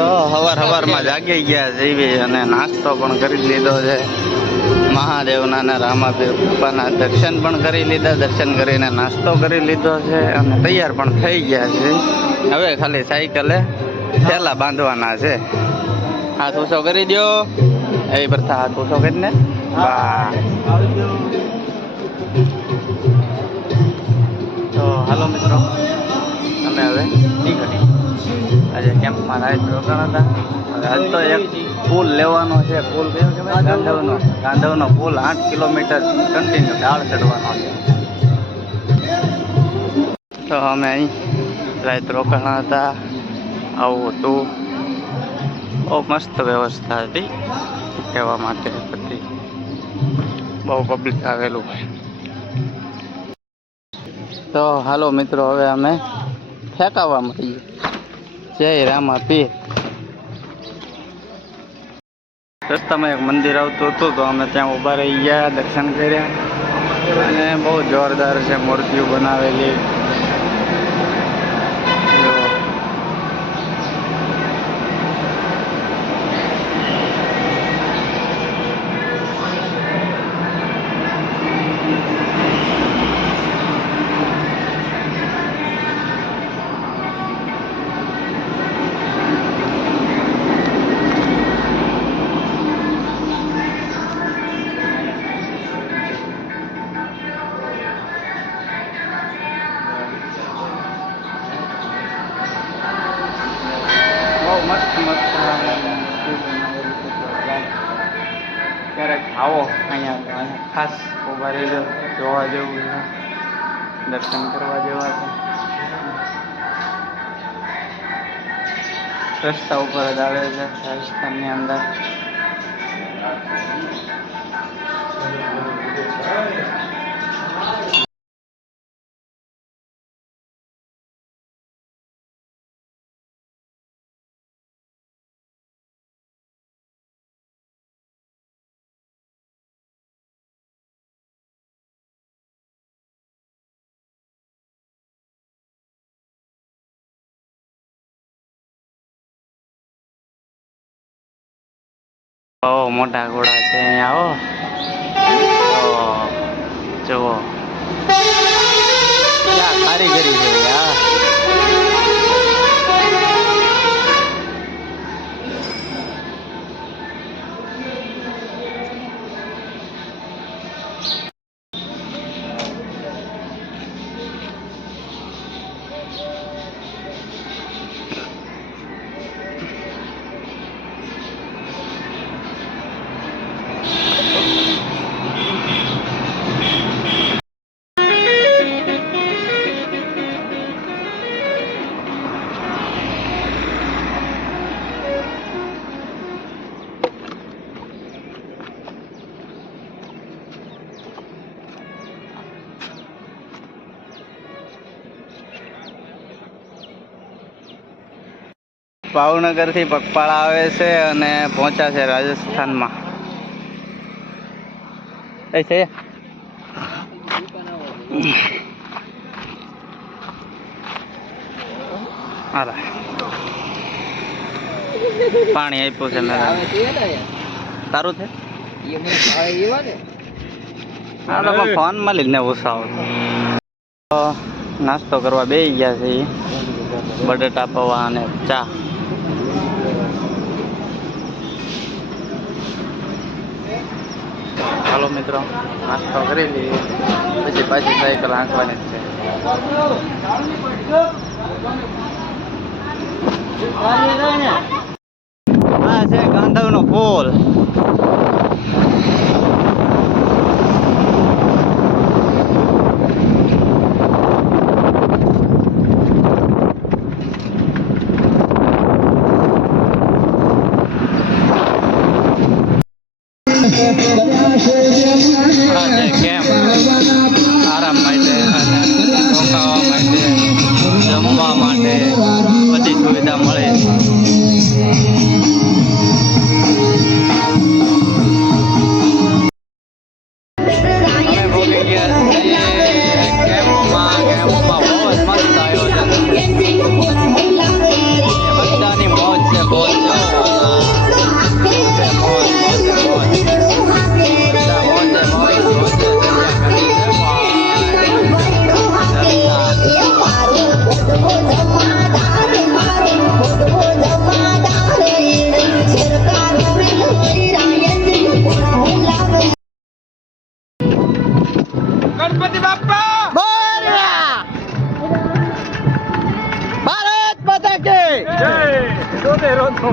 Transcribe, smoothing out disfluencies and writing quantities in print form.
તો હવારમાં જાગી ગયા જેવી અને નાસ્તો પણ કરી લીધો છે. મહાદેવના અને રામાપીર પપ્પાના દર્શન પણ કરી લીધા. દર્શન કરીને નાસ્તો કરી લીધો છે અને તૈયાર પણ થઈ ગયા છે. હવે ખાલી સાયકલે થેલા બાંધવાના છે. હાથ ઊંચો કરી દો એ બધા, હાથ ઊંચો કરીને. તો હાલો મિત્રો, અમે હવે નીકળી. આજે કેમ્પમાં રાઈડ રોકાણ હતા. આજ તો એક પુલ લેવાનો છે. પુલ કયો કે ગાંધવનો પુલ 8 કિલોમીટર કન્ટિન્યુ ઢાળ ચડવાનો છે. તો અમે અહીં રાઈડ રોકાણ હતા. આવું હતું, બહુ મસ્ત વ્યવસ્થા હતી કહેવા માટે. બધી બહુ પબ્લિક આવેલું હોય. તો હાલો મિત્રો, હવે અમે ફેંકાવા મળીએ. જય રામાપીર. રસ્તામાં એક મંદિર આવતું હતું તો અમે ત્યાં ઊભા રહી ગયા, દર્શન કર્યા. અને બહુ જોરદાર છે મૂર્તિઓ બનાવેલી. મસ્ત ક્યારેક આવો અહીંયા ખાસ ઉભા રહેજો. જોવા જેવું છે, દર્શન કરવા જેવા છે. રસ્તા ઉપર જ આવે છે રાજસ્થાનની અંદર. બહુ મોટા ઘોડા છે અહીંયા. આવો જુઓ, ક્યાં કારીગરી છે યાર. ભાવનગરથી પગપાળા આવે છે અને પહોંચ્યા છે રાજસ્થાનમાં. એ છે પાણી આપ્યું છે મેં. તારું છે ફોન માં લીધને ઉસાવ. નાસ્તો કરવા બેસી ગયા છે. બટેટા પૌવા અને ચા. હાલો મિત્રો, નાસ્તો કરી લઈએ પછી પાછી સાયકલ આંકવાની જ છે. આ છે ગાંધવનો પુલ. કેમ આરામ માટે અને રોકાવા માટે, જમવા માટે બધી સુવિધા મળે. રોતે રોતો